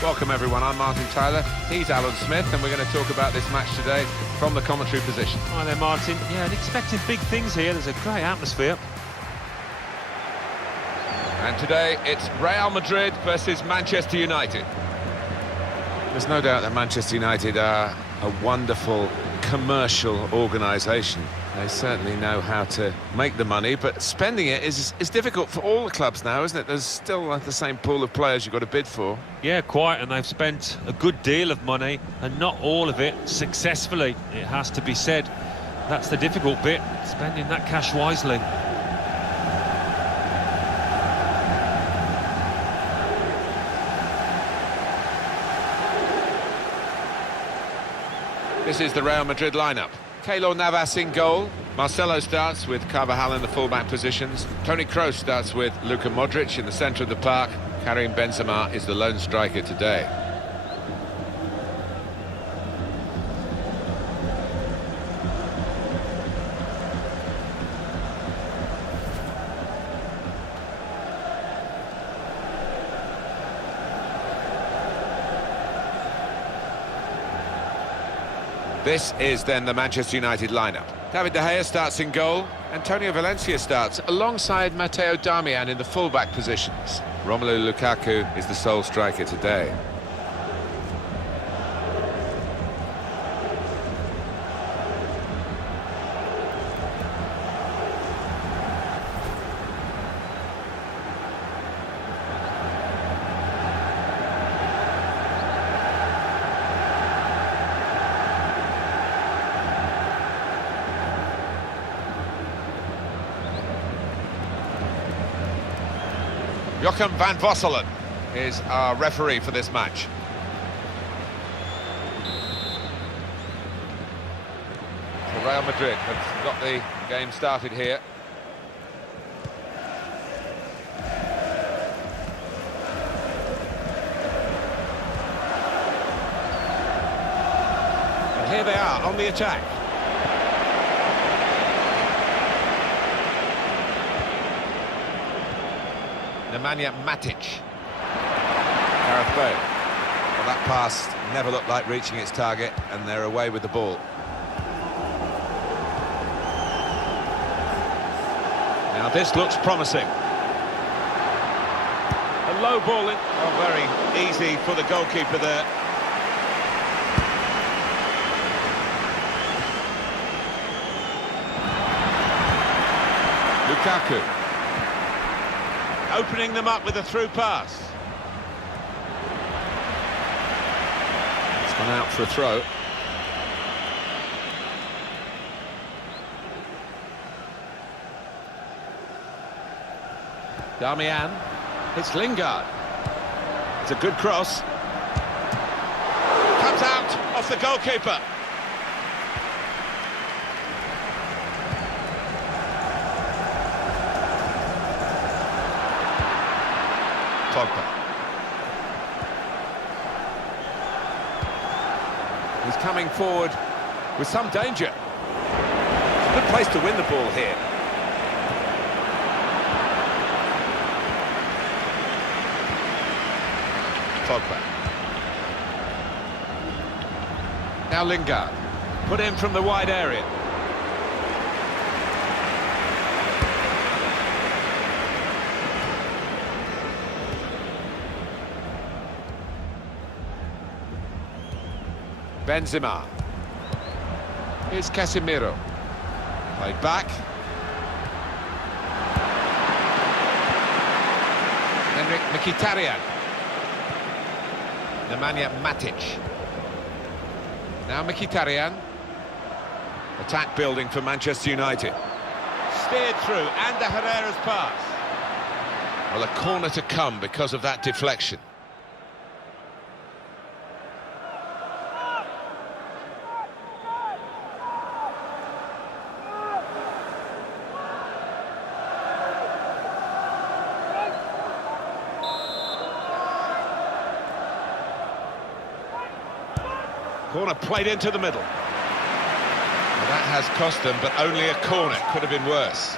Welcome everyone, I'm Martin Tyler, he's Alan Smith, and we're going to talk about this match today from the commentary position. Hi there, Martin. Yeah, and expecting big things here. There's a great atmosphere. And today it's Real Madrid versus Manchester United. There's no doubt that Manchester United are a wonderful commercial organisation. They certainly know how to make the money, but spending it is difficult for all the clubs now, isn't it? There's still the same pool of players you've got to bid for. Yeah, quite, and they've spent a good deal of money, and not all of it successfully, it has to be said. That's the difficult bit, spending that cash wisely. This is the Real Madrid lineup. Keylor Navas in goal. Marcelo starts with Carvajal in the fullback positions. Toni Kroos starts with Luka Modric in the centre of the park. Karim Benzema is the lone striker today. This is then the Manchester United lineup. David De Gea starts in goal. Antonio Valencia starts alongside Matteo Darmian in the fullback positions. Romelu Lukaku is the sole striker today. Joachim van Vosselen is our referee for this match. So Real Madrid have got the game started here. And here they are on the attack. Nemanja Matic. Gareth Bale. Well, that pass never looked like reaching its target, and they're away with the ball. Now this looks promising. A low ball in. Oh, very easy for the goalkeeper there. Lukaku. Opening them up with a through pass. It's gone out for a throw. Darmian. It's Lingard. It's a good cross. Comes out off the goalkeeper. Pogba. He's coming forward with some danger. It's a good place to win the ball here. Pogba. Now Lingard. Put in from the wide area. Benzema. Here's Casemiro. Played back. Henrik Mkhitaryan. Nemanja Matic. Now Mkhitaryan. Attack building for Manchester United. Steered through, and the Herrera's pass. Well, a corner to come because of that deflection. Corner played into the middle. Well, that has cost them, but only a corner. Could have been worse.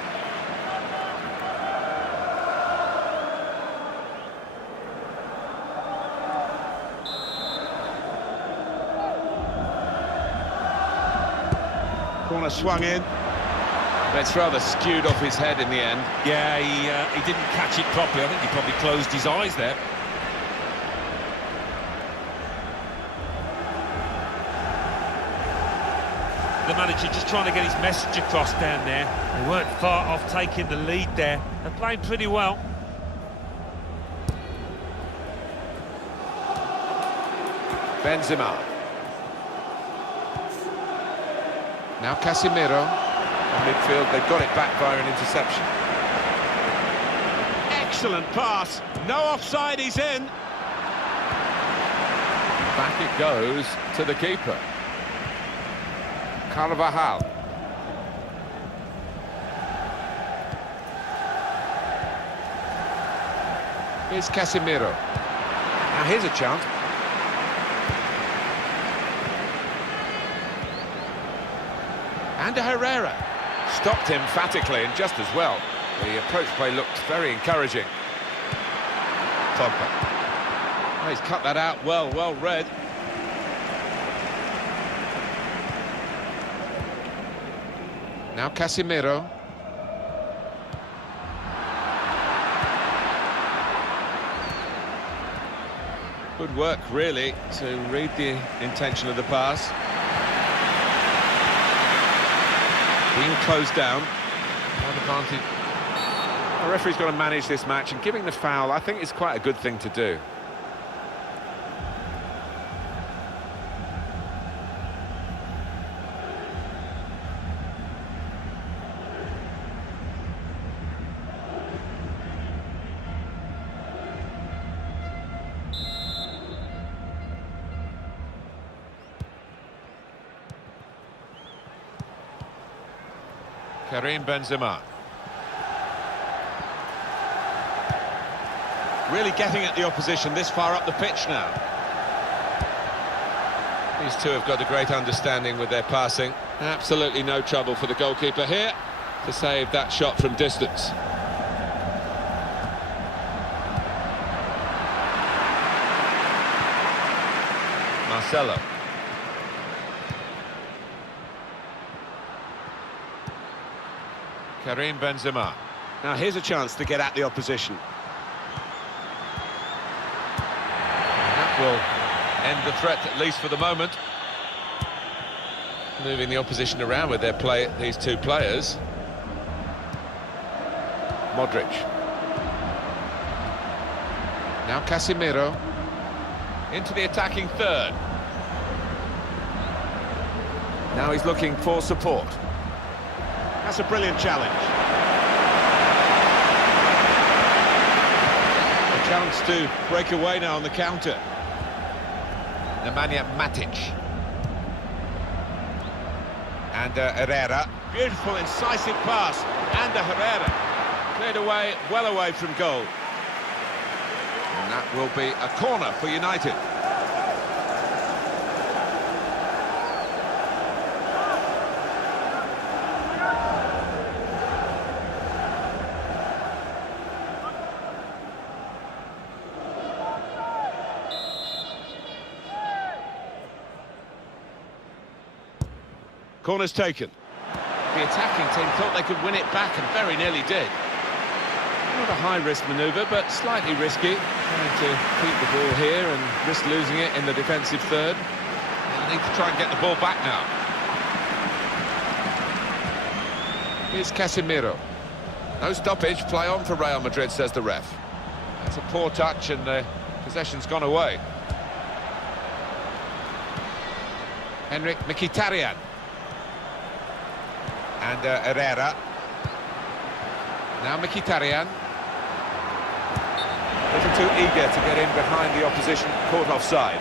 Corner swung in. But it's rather skewed off his head in the end. Yeah, he didn't catch it properly. I think he probably closed his eyes there. The manager just trying to get his message across down there. They weren't far off taking the lead there. They're playing pretty well. Benzema. Now Casemiro. In midfield, they've got it back via an interception. Excellent pass. No offside, he's in. Back it goes to the keeper. Carvajal. Here's Casemiro. Now here's a chance. Ander Herrera stopped him emphatically and just as well. The approach play looked very encouraging. Pogba. Oh, he's cut that out well read. Now Casemiro. Good work, really, to read the intention of the pass. Being closed down. An advantage. The referee's got to manage this match, and giving the foul, I think, is quite a good thing to do. Karim Benzema. Really getting at the opposition this far up the pitch now. These two have got a great understanding with their passing. Absolutely no trouble for the goalkeeper here to save that shot from distance. Marcelo. Karim Benzema. Now here's a chance to get at the opposition. That will end the threat, at least for the moment. Moving the opposition around with their play, these two players. Modric. Now Casemiro. Into the attacking third. Now he's looking for support. That's a brilliant challenge. A chance to break away now on the counter. Nemanja Matic. Ander Herrera. Beautiful, incisive pass. Ander Herrera. Cleared away, well away from goal. And that will be a corner for United. Corner's taken. The attacking team thought they could win it back and very nearly did. Not a high-risk manoeuvre, but slightly risky. Trying to keep the ball here and risk losing it in the defensive third. They need to try and get the ball back now. Here's Casemiro. No stoppage, play on for Real Madrid, says the ref. That's a poor touch and the possession's gone away. Henrik Mkhitaryan. And Herrera. Now Mkhitaryan. A little too eager to get in behind the opposition, caught offside.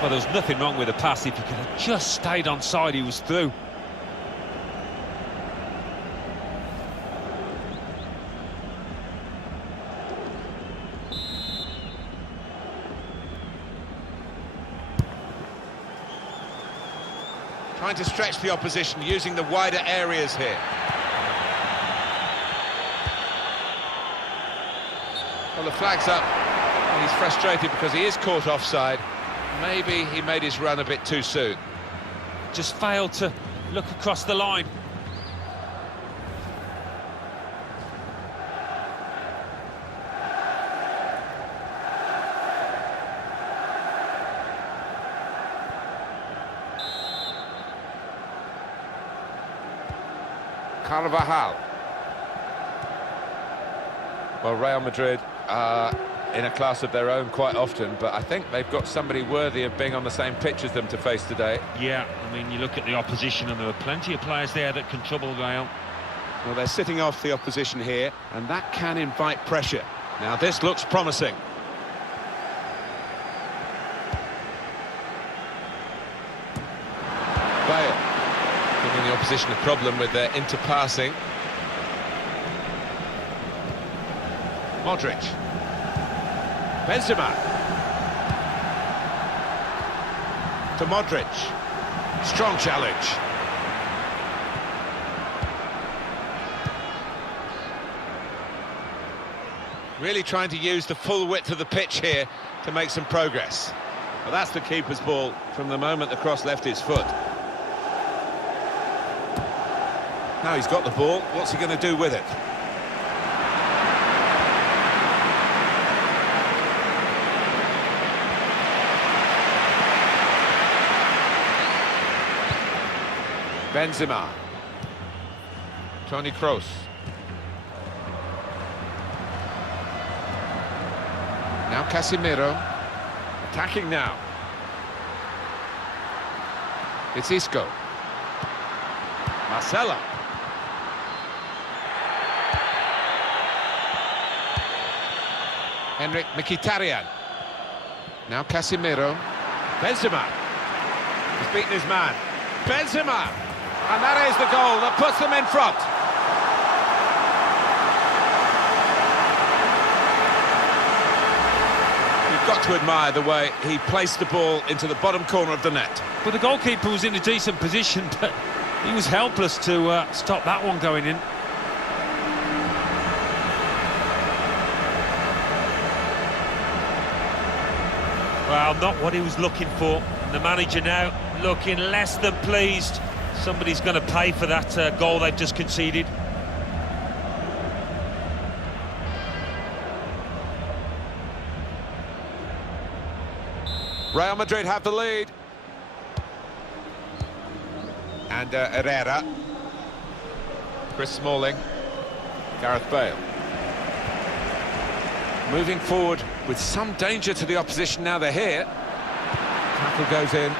Well, there was nothing wrong with the pass. If he could have just stayed onside, he was through. Trying to stretch the opposition, using the wider areas here. Well, the flag's up, and he's frustrated because he is caught offside. Maybe he made his run a bit too soon. Just failed to look across the line. Carvajal. Well, Real Madrid are in a class of their own quite often, but I think they've got somebody worthy of being on the same pitch as them to face today. Yeah, I mean, you look at the opposition and there are plenty of players there that can trouble Real. Well, they're sitting off the opposition here, and that can invite pressure. Now, this looks promising. Bale giving the opposition a problem with their interpassing. Modric. Benzema. To Modric. Strong challenge. Really trying to use the full width of the pitch here to make some progress. Well, that's the keeper's ball from the moment the cross left his foot. Now he's got the ball, what's he going to do with it? Benzema. Toni Kroos. Now Casemiro. Attacking now. It's Isco. Marcelo. Henrik Mkhitaryan. Now Casemiro. Benzema. He's beaten his man. Benzema! And that is the goal that puts them in front. You've got to admire the way he placed the ball into the bottom corner of the net. But the goalkeeper was in a decent position, but he was helpless to stop that one going in. Well, not what he was looking for. The manager now looking less than pleased. Somebody's going to pay for that goal they've just conceded. Real Madrid have the lead. And Herrera. Chris Smalling. Gareth Bale. Moving forward with some danger to the opposition now they're here. Tackle goes in.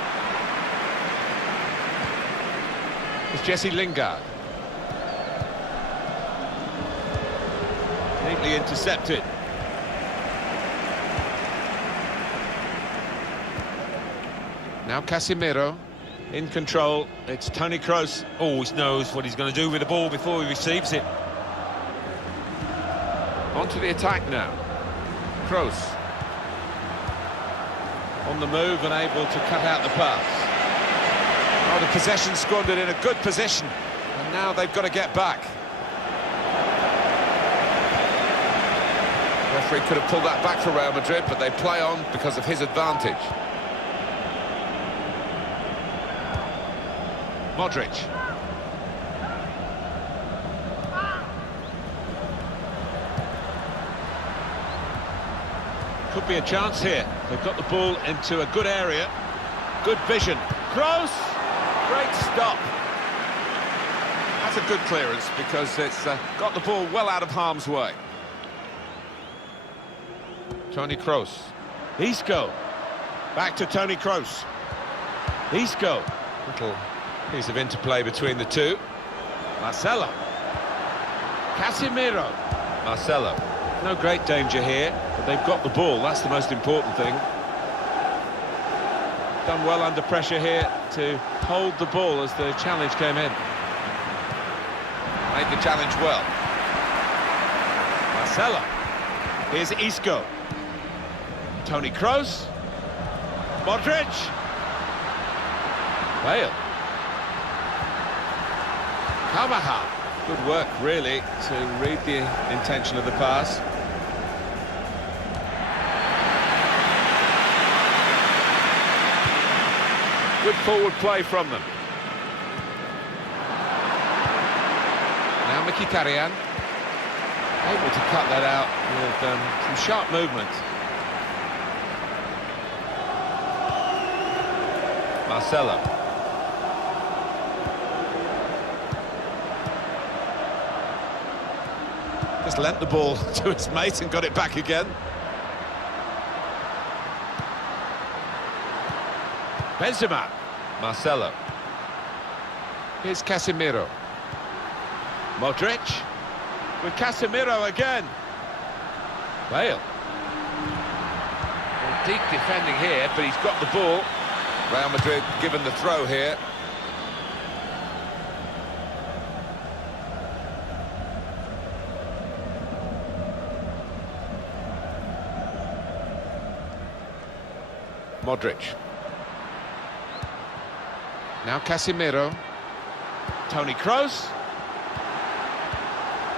It's Jesse Lingard. Neatly intercepted. Now Casemiro in control. It's Toni Kroos. Always knows what he's going to do with the ball before he receives it. Onto the attack now. Kroos. On the move and able to cut out the pass. Oh, the possession squandered in a good position. And now they've got to get back. The referee could have pulled that back for Real Madrid, but they play on because of his advantage. Modric. Could be a chance here. They've got the ball into a good area. Good vision. Kroos! Great stop. That's a good clearance because it's got the ball well out of harm's way. Toni Kroos. Isco. Back to Toni Kroos. Isco. Little piece of interplay between the two. Marcelo. Casemiro. Marcelo. No great danger here, but they've got the ball. That's the most important thing. Done well under pressure here to hold the ball as the challenge came in. Made the challenge well. Marcelo. Here's Isco. Toni Kroos. Modric. Bale. Carvajal. Good work, really, to read the intention of the pass. Good forward play from them. Mkhitaryan. Able to cut that out with some sharp movement. Marcelo. Just lent the ball to his mate and got it back again. Benzema. Marcelo. Here's Casemiro. Modric. With Casemiro again. Bale. Well, deep defending here, but he's got the ball. Real Madrid given the throw here. Modric. Now Casemiro. Toni Kroos.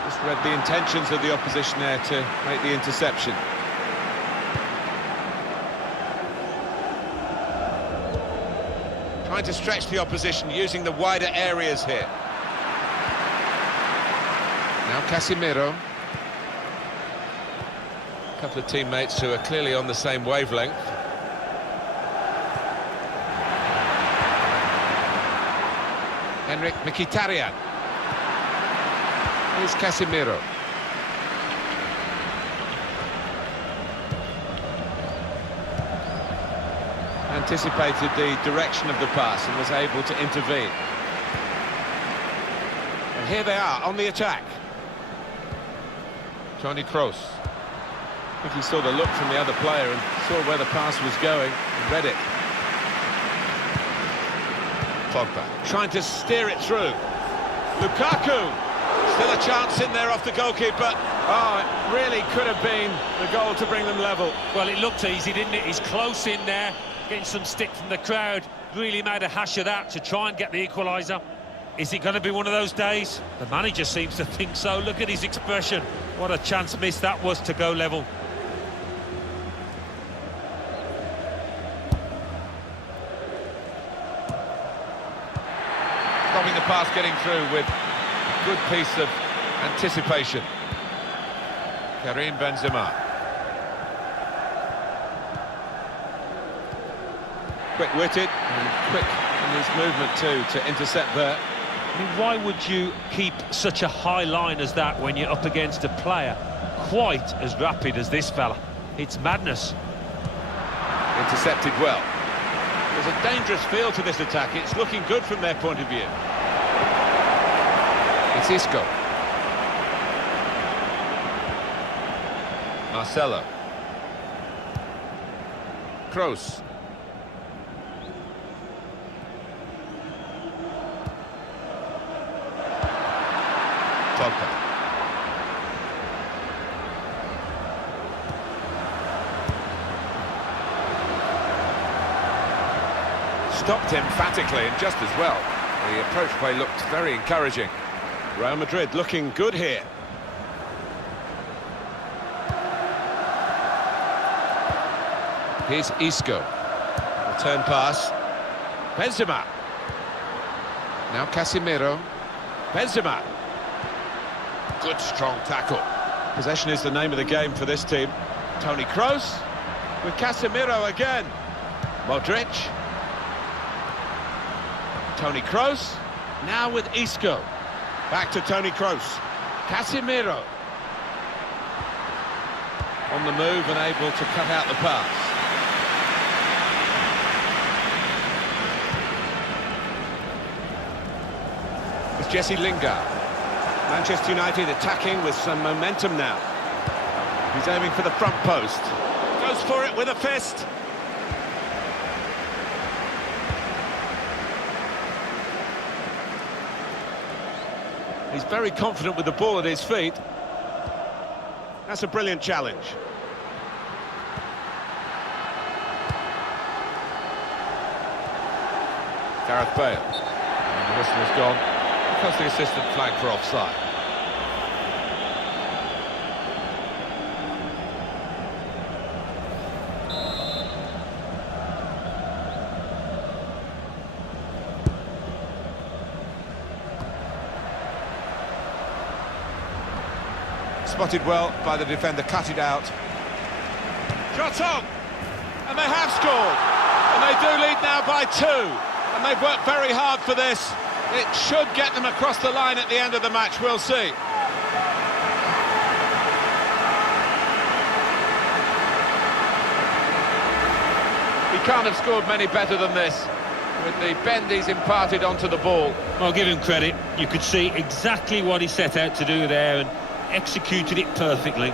Just read the intentions of the opposition there to make the interception. Trying to stretch the opposition using the wider areas here. Now Casemiro. A couple of teammates who are clearly on the same wavelength. Henrik Mkhitaryan. Here's Casemiro. Anticipated the direction of the pass and was able to intervene. And here they are on the attack. Toni Kroos. I think he saw the look from the other player and saw where the pass was going and read it. Pogba. Trying to steer it through. Lukaku. Still a chance in there off the goalkeeper. Oh, it really could have been the goal to bring them level. Well, it looked easy, didn't it? He's close in there, getting some stick from the crowd. Really made a hash of that to try and get the equaliser. Is it going to be one of those days? The manager seems to think so. Look at his expression. What a chance missed that was to go level. Stopping the pass getting through with a good piece of anticipation. Karim Benzema. Quick-witted and quick in his movement too to intercept there. I mean, why would you keep such a high line as that when you're up against a player quite as rapid as this fella? It's madness. Intercepted well. There's a dangerous feel to this attack. It's looking good from their point of view. It's Isco. Marcelo. Kroos. Pogba. Stopped emphatically and just as well. The approach play looked very encouraging. Real Madrid looking good here. Here's Isco. Return pass. Benzema. Now Casemiro. Benzema. Good strong tackle. Possession is the name of the game for this team. Toni Kroos with Casemiro again. Modric. Toni Kroos. Now with Isco. Back to Toni Kroos. Casemiro. On the move and able to cut out the pass. It's Jesse Lingard. Manchester United attacking with some momentum now. He's aiming for the front post. Goes for it with a fist. He's very confident with the ball at his feet. That's a brilliant challenge. Gareth Bale. And the whistle has gone because the assistant flagged for offside. Spotted well by the defender, cut it out. Shot on! And they have scored! And they do lead now by 2. And they've worked very hard for this. It should get them across the line at the end of the match, we'll see. He can't have scored many better than this, with the bend he's imparted onto the ball. I'll give him credit. You could see exactly what he set out to do there and executed it perfectly.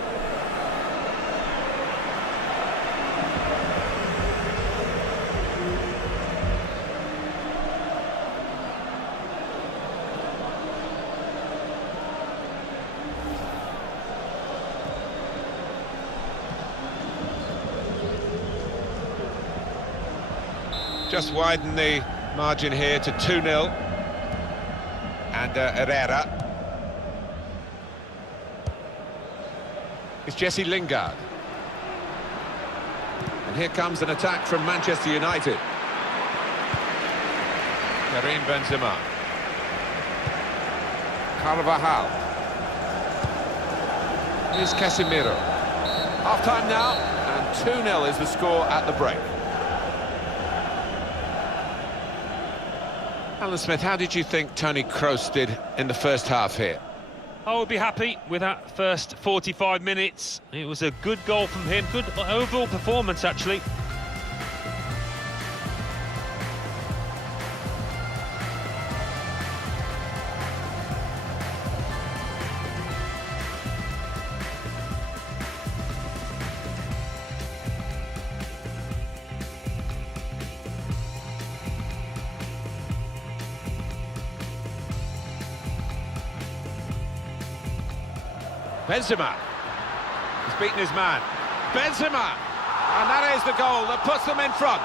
Just widen the margin here to 2-0. And Herrera. It's Jesse Lingard. And here comes an attack from Manchester United. Karim Benzema. Carvajal. Here's Casemiro. Half-time now, and 2-0 is the score at the break. Alan Smith, how did you think Toni Kroos did in the first half here? I would be happy with that first 45 minutes. It was a good goal from him, good overall performance actually. Benzema. He's beaten his man. Benzema! And that is the goal that puts them in front.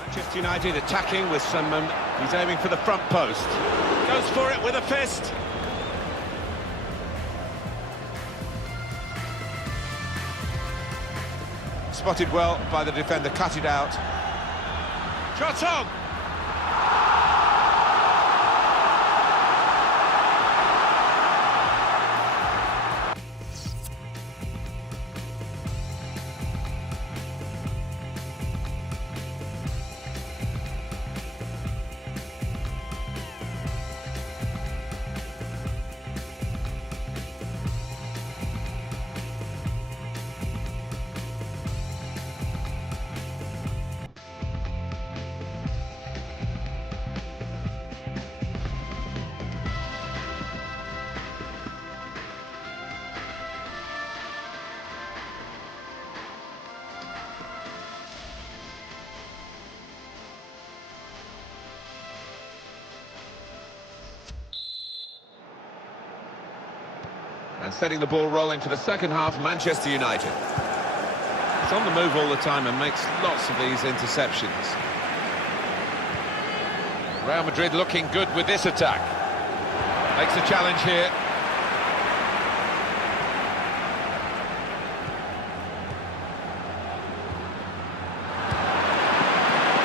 Manchester United attacking with some... he's aiming for the front post. Goes for it with a fist. Spotted well by the defender, cut it out. Shot on! And setting the ball rolling for the second half, Manchester United. It's on the move all the time and makes lots of these interceptions. Real Madrid looking good with this attack. Makes a challenge here.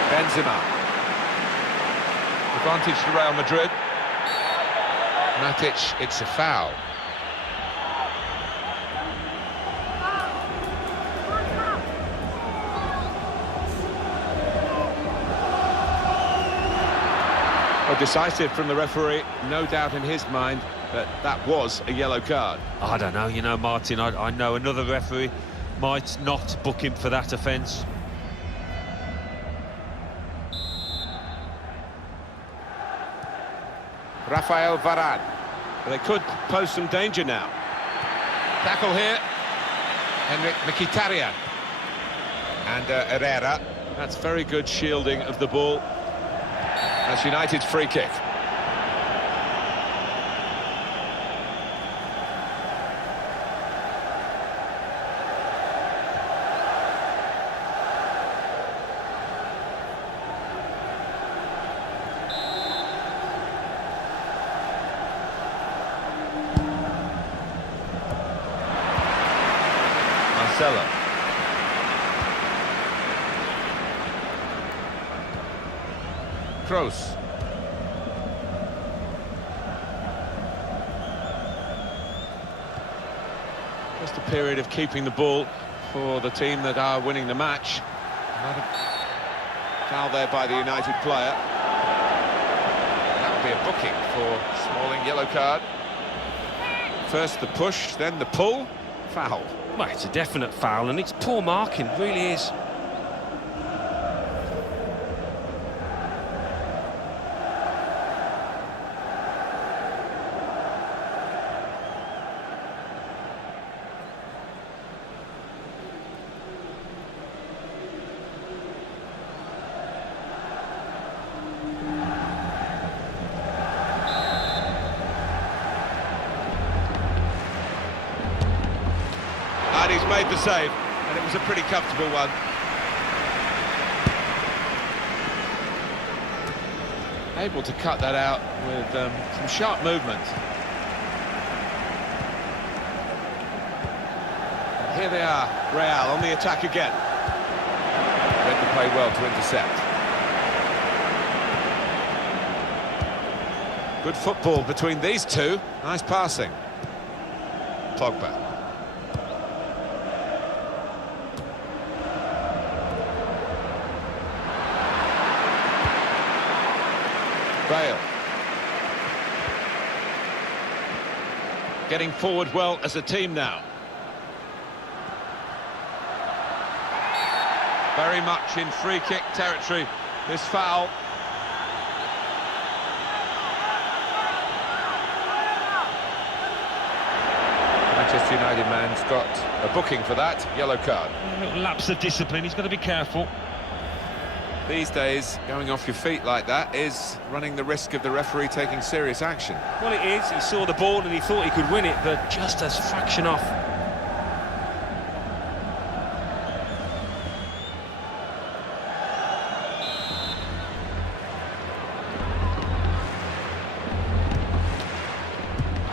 Benzema. Advantage to Real Madrid. Matic, it's a foul. Well, decisive from the referee, no doubt in his mind that that was a yellow card. I don't know, you know, Martin, I know another referee might not book him for that offence. Rafael Varane. They could pose some danger now. Tackle here. Henrik Mkhitaryan. And Herrera. That's very good shielding of the ball. That's United's free kick. Marcelo. Kroos. Just a period of keeping the ball for the team that are winning the match. Another foul there by the United player. That would be a booking for Smalling, yellow card. First the push, then the pull, foul. Well, it's a definite foul, and it's poor marking, really is. And he's made the save, and it was a pretty comfortable one. Able to cut that out with some sharp movement. And here they are, Real on the attack again. Read the play well to intercept. Good football between these two. Nice passing. Pogba. Bale. Getting forward well as a team now. Very much in free kick territory, this foul. Manchester United man's got a booking for that, yellow card. A little lapse of discipline, he's got to be careful. These days, going off your feet like that is running the risk of the referee taking serious action. Well, it is. He saw the ball and he thought he could win it, but just a fraction off.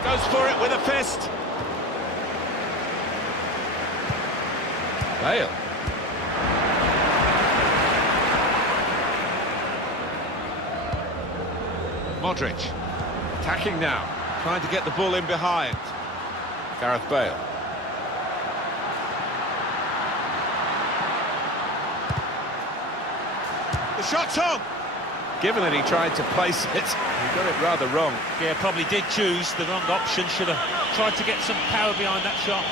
Goes for it with a fist. Bale. Modric, attacking now, trying to get the ball in behind. Gareth Bale. The shot's on! Given that he tried to place it, he got it rather wrong. Yeah, probably did choose the wrong option, should have tried to get some power behind that shot.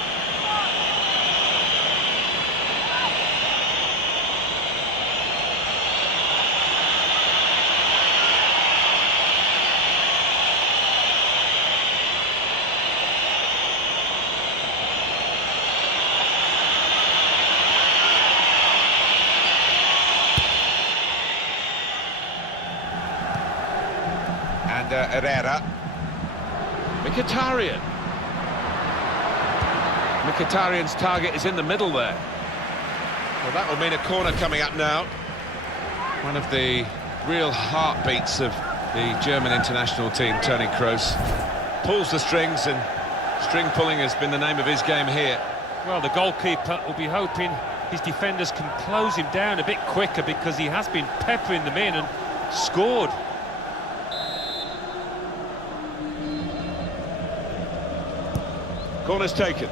Herrera. Mkhitaryan. Mkhitaryan's target is in the middle there. Well, that will mean a corner coming up now. One of the real heartbeats of the German international team, Toni Kroos. Pulls the strings, and string pulling has been the name of his game here. Well, the goalkeeper will be hoping his defenders can close him down a bit quicker, because he has been peppering them in and scored. Corner's taken.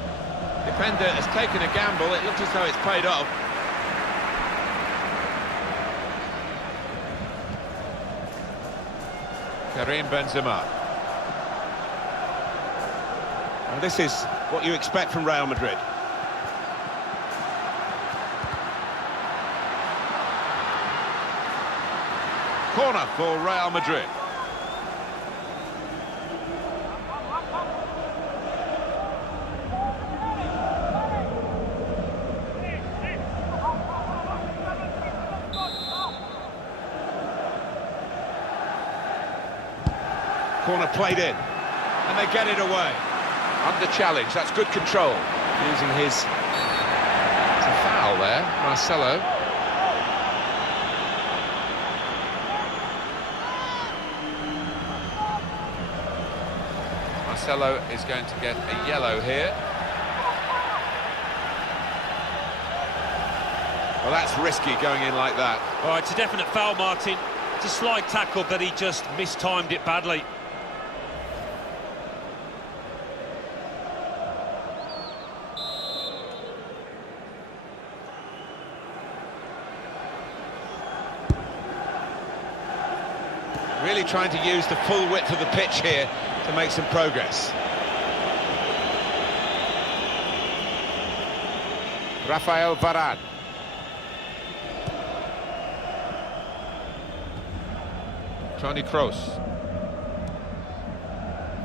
Defender has taken a gamble. It looks as though it's paid off. Karim Benzema. And this is what you expect from Real Madrid. Corner for Real Madrid. Corner played in, and they get it away. Under challenge, that's good control. Using his... It's a foul there, Marcelo. Marcelo is going to get a yellow here. Well, that's risky going in like that. Oh, it's a definite foul, Martin. It's a slight tackle, but he just mistimed it badly. Really trying to use the full width of the pitch here to make some progress. Rafael Varane. Toni Kroos.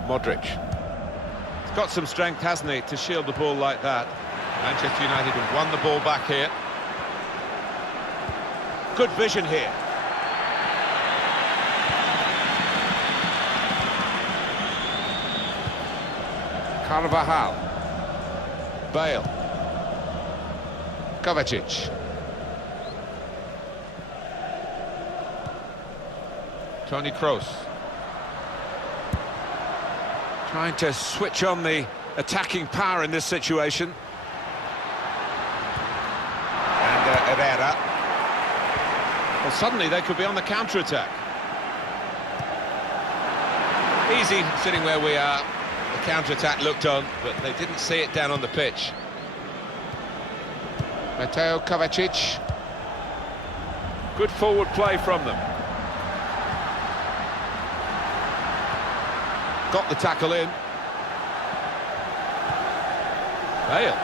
Modric. He's got some strength, hasn't he, to shield the ball like that. Manchester United have won the ball back here. Good vision here. Carvajal. Bale. Kovacic. Toni Kroos. Trying to switch on the attacking power in this situation. And Herrera. Well, suddenly they could be on the counter-attack. Easy sitting where we are. The counter-attack looked on, but they didn't see it down on the pitch. Mateo Kovacic. Good forward play from them. Got the tackle in. Bale.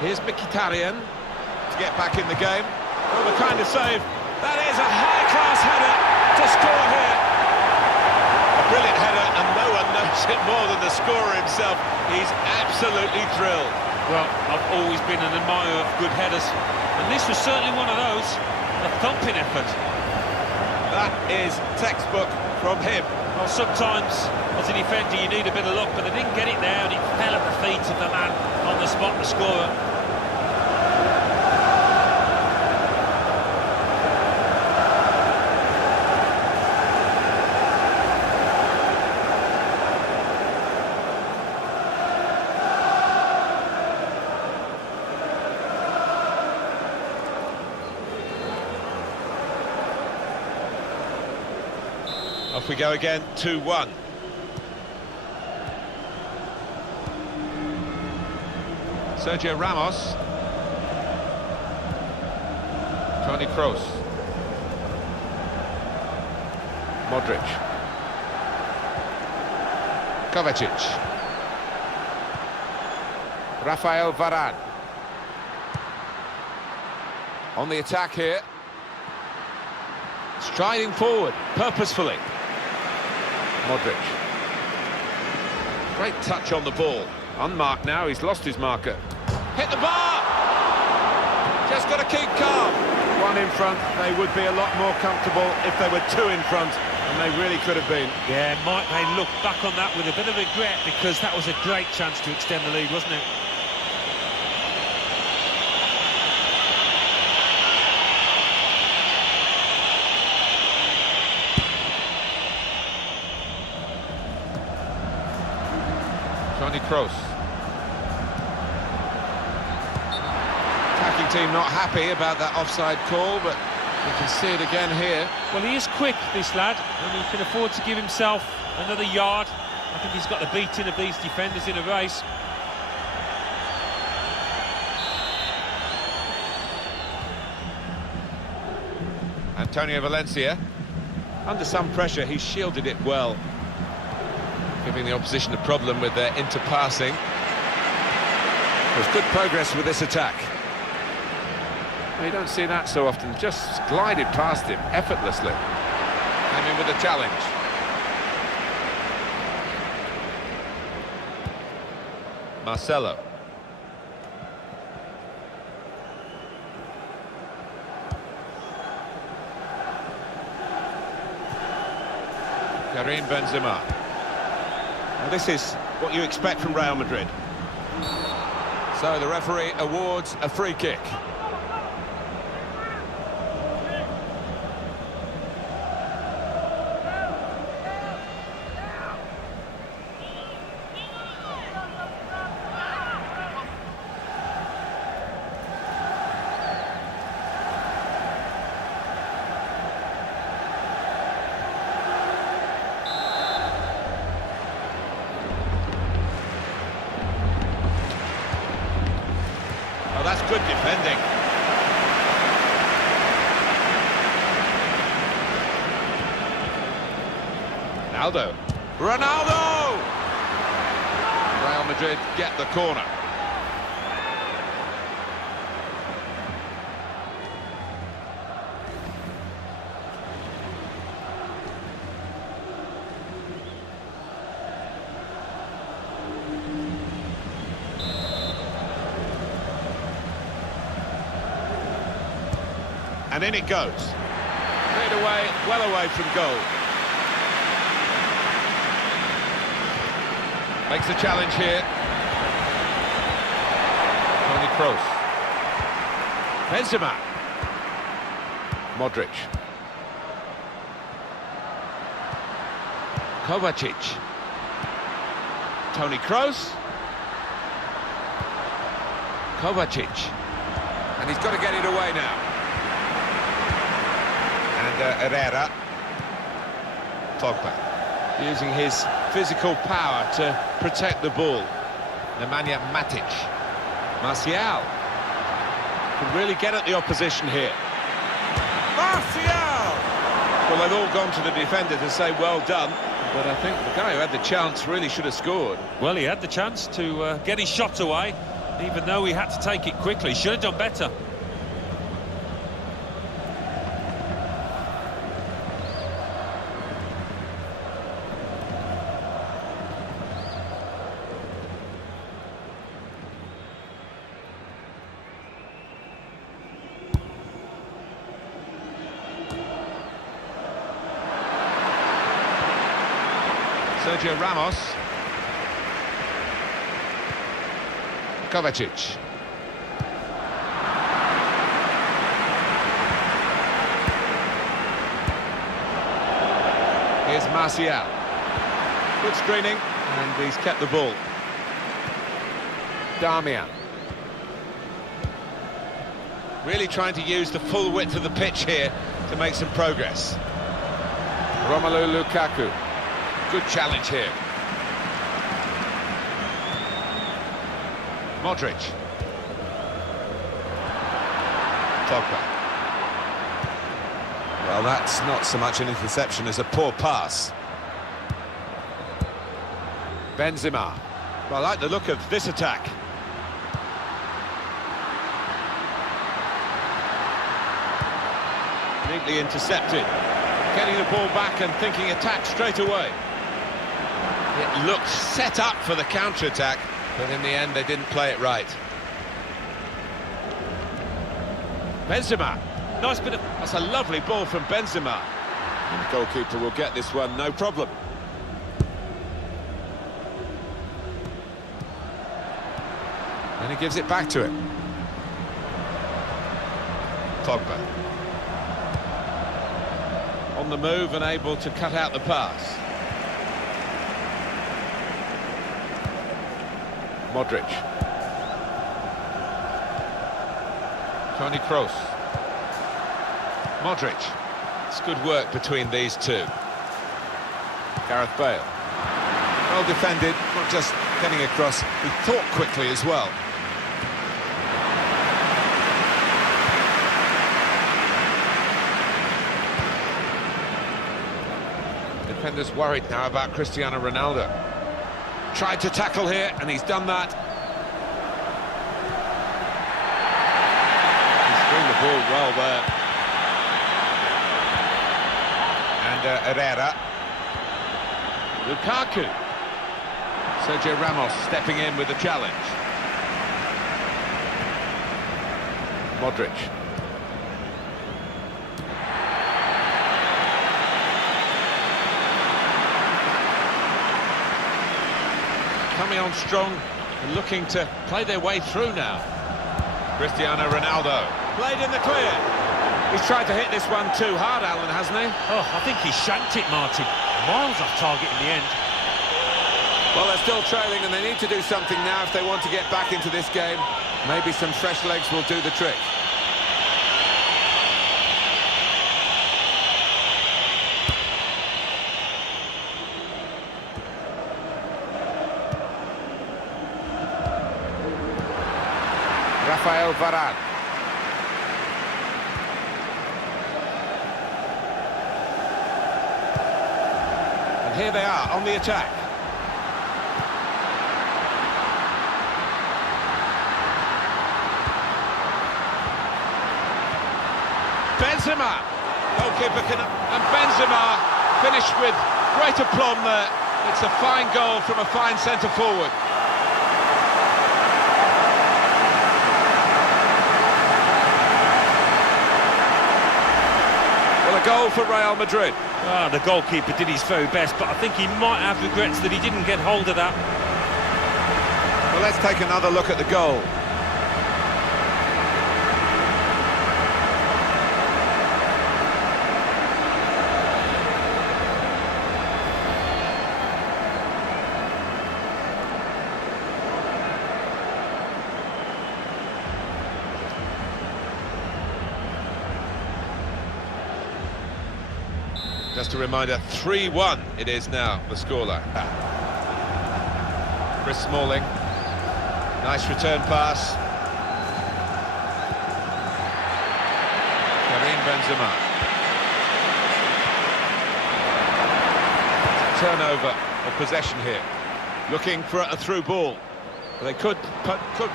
Here's Mkhitaryan to get back in the game. Oh, the kind of save. That is a high-class header to score here. A brilliant header, and no one knows it more than the scorer himself. He's absolutely thrilled. Well, I've always been an admirer of good headers, and this was certainly one of those. A thumping effort. That is textbook from him. Well, sometimes, as a defender, you need a bit of luck, but they didn't get it there, and it fell at the feet of the man on the spot, the scorer. Off we go again, 2-1. Sergio Ramos. Toni Kroos. Modric. Kovacic. Rafael Varane. On the attack here. Striding forward, purposefully. Modric. Great touch on the ball. Unmarked now, he's lost his marker. Hit the bar! Just got to keep calm. One in front, they would be a lot more comfortable if there were two in front, and they really could have been. Yeah, might they look back on that with a bit of regret, because that was a great chance to extend the lead, wasn't it? Toni Kroos. Attacking team not happy about that offside call, but you can see it again here. Well, he is quick, this lad, and he can afford to give himself another yard. I think he's got the beating of these defenders in a race. Antonio Valencia. Under some pressure, he shielded it well, giving the opposition a problem with their interpassing. There's good progress with this attack. You don't see that so often, just glided past him effortlessly. Came in with a challenge. Marcelo. Karim Benzema. Now this is what you expect from Real Madrid. So the referee awards a free kick. Bending. Ronaldo! Real Madrid get the corner. And in it goes. Cleared away, well away from goal. Makes the challenge here. Toni Kroos. Benzema. Modric. Kovacic. Toni Kroos. Kovacic. And he's got to get it away now. And Herrera. Pogba. Using his physical power to protect the ball. Nemanja Matic. Martial. Can really get at the opposition here. Martial! Well, they've all gone to the defender to say well done, but I think the guy who had the chance really should have scored. Well, he had the chance to get his shot away, even though he had to take it quickly. Should have done better. Sergio Ramos. Kovacic. Here's Martial. Good screening, and he's kept the ball. Darmian. Really trying to use the full width of the pitch here to make some progress. Romelu Lukaku. Good challenge here. Modric. Pogba. Well, that's not so much an interception as a poor pass. Benzema. Well, I like the look of this attack. Neatly intercepted. Getting the ball back and thinking attack straight away. It looked set up for the counter-attack, but in the end they didn't play it right. Benzema. Nice bit of... That's a lovely ball from Benzema. And the goalkeeper will get this one, no problem. And he gives it back to him. Pogba. On the move and able to cut out the pass. Modric. Toni Kroos. Modric. It's good work between these two. Gareth Bale. Well defended, not just getting across, he thought quickly as well. Defenders worried now about Cristiano Ronaldo. Tried to tackle here, and he's done that. He's screened the ball well there. And Herrera. Lukaku. Sergio Ramos stepping in with the challenge. Modric. Coming on strong and looking to play their way through now. Cristiano Ronaldo. Played in the clear. He's tried to hit this one too hard, Alan, hasn't he? Oh, I think he shanked it, Martin. Miles off target in the end. Well, they're still trailing and they need to do something now if they want to get back into this game. Maybe some fresh legs will do the trick. Rafael Varane. Here they are on the attack. Benzema. Goalkeeper and Benzema finished with great aplomb there. It's a fine goal from a fine centre-forward. Well, a goal for Real Madrid. Ah, the goalkeeper did his very best, but I think he might have regrets that he didn't get hold of that. Well, let's take another look at the goal. Just a reminder, 3-1 it is now, the scoreline. Chris Smalling. Nice return pass. Karim Benzema. Turnover of possession here. Looking for a through ball. They could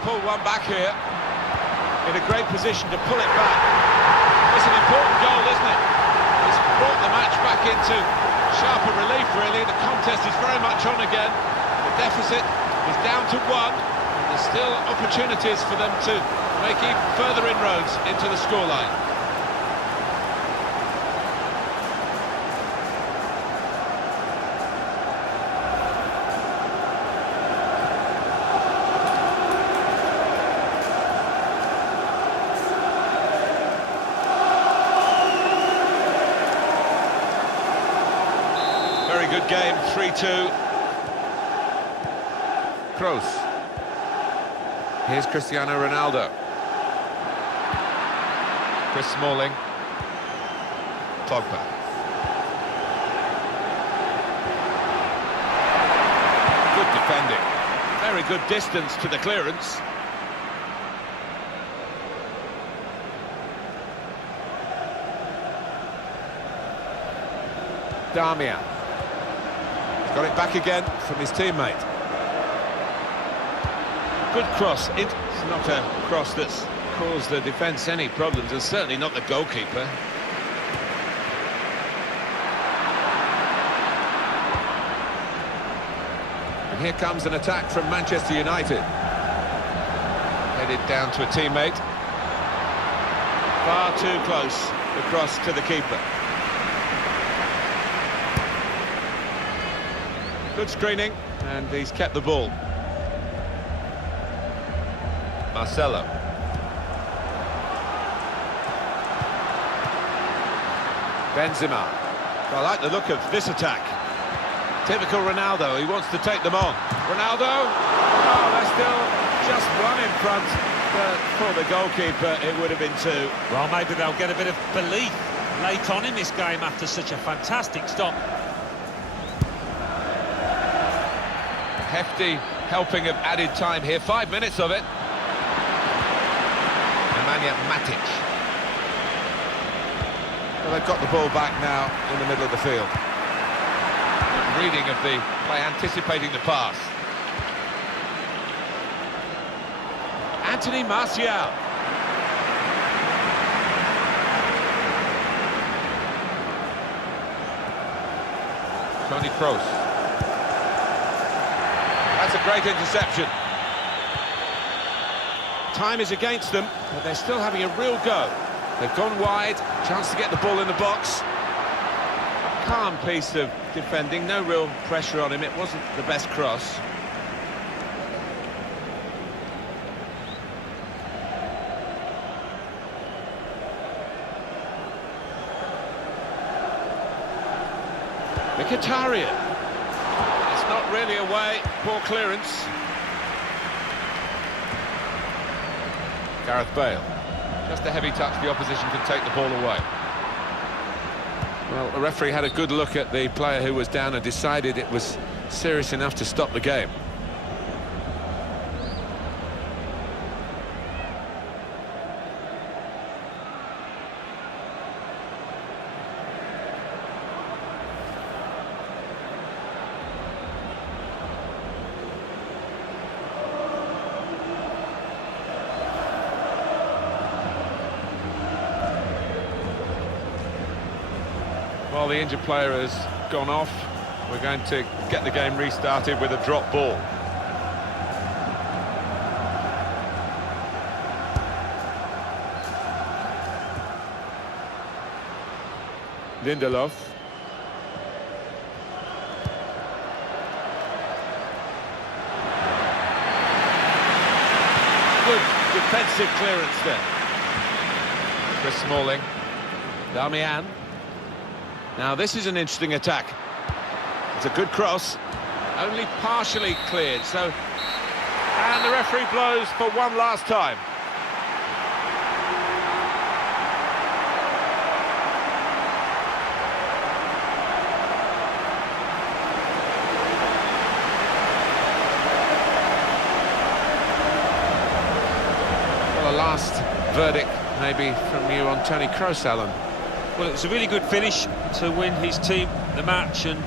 pull one back here. In a great position to pull it back. It's an important goal, isn't it? It's brought the match back into sharper relief, really. The contest is very much on again. The deficit is down to 1, and there's still opportunities for them to make even further inroads into the scoreline. Very good game, 3-2. Kroos. Here's Cristiano Ronaldo. Chris Smalling. Pogba. Good defending. Very good distance to the clearance. Darmian. Got it back again from his teammate. Good cross. It's not a cross that's caused the defence any problems, and certainly not the goalkeeper. And here comes an attack from Manchester United. Headed down to a teammate. Far too close, the cross to the keeper. Good screening, and he's kept the ball. Marcelo. Benzema. I like the look of this attack. Typical Ronaldo, he wants to take them on. Ronaldo! Oh, they're still just one in front. But for the goalkeeper, it would have been 2. Well, maybe they'll get a bit of belief late on in this game after such a fantastic stop. Hefty helping of added time here, 5 minutes of it. Nemanja Matic. Well, they've got the ball back now in the middle of the field. Reading of the play, anticipating the pass. Anthony Martial. Toni Kroos. That's a great interception. Time is against them, but they're still having a real go. They've gone wide, chance to get the ball in the box. Calm piece of defending, no real pressure on him. It wasn't the best cross. Mkhitaryan. It's not really away, poor clearance. Gareth Bale. Just a heavy touch, the opposition can take the ball away. Well, the referee had a good look at the player who was down and decided it was serious enough to stop the game. While the injured player has gone off, we're going to get the game restarted with a drop ball. Lindelof. Good defensive clearance there. Chris Smalling. Darmian. Now this is an interesting attack. It's a good cross. Only partially cleared, so... And the referee blows for one last time. Well, a last verdict maybe from you on Toni Kroos, Alan. Well, it was a really good finish to win his team the match, and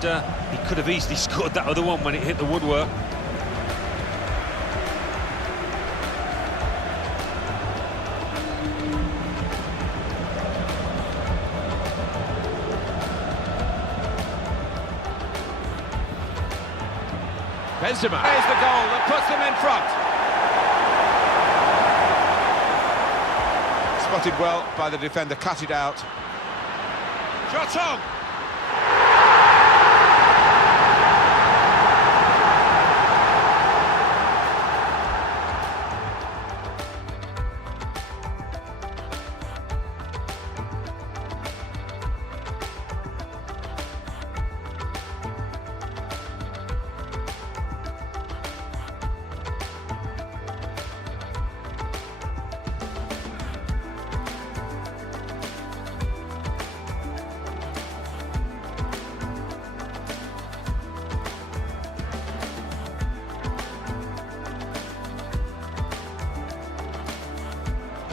he could have easily scored that other one when it hit the woodwork. Benzema. There's the goal that puts them in front. Spotted well by the defender, cut it out. Shot on!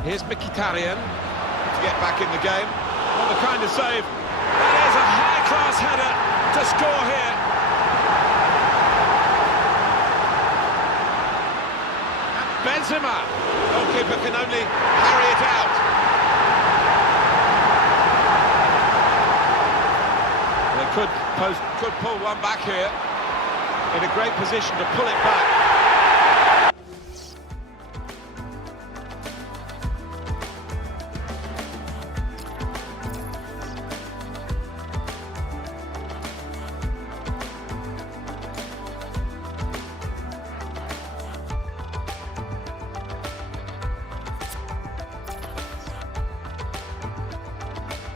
Here's Mkhitaryan to get back in the game. What the kind of save. That is a high-class header to score here. And Benzema. Goalkeeper can only carry it out. They could pull one back here. In a great position to pull it back.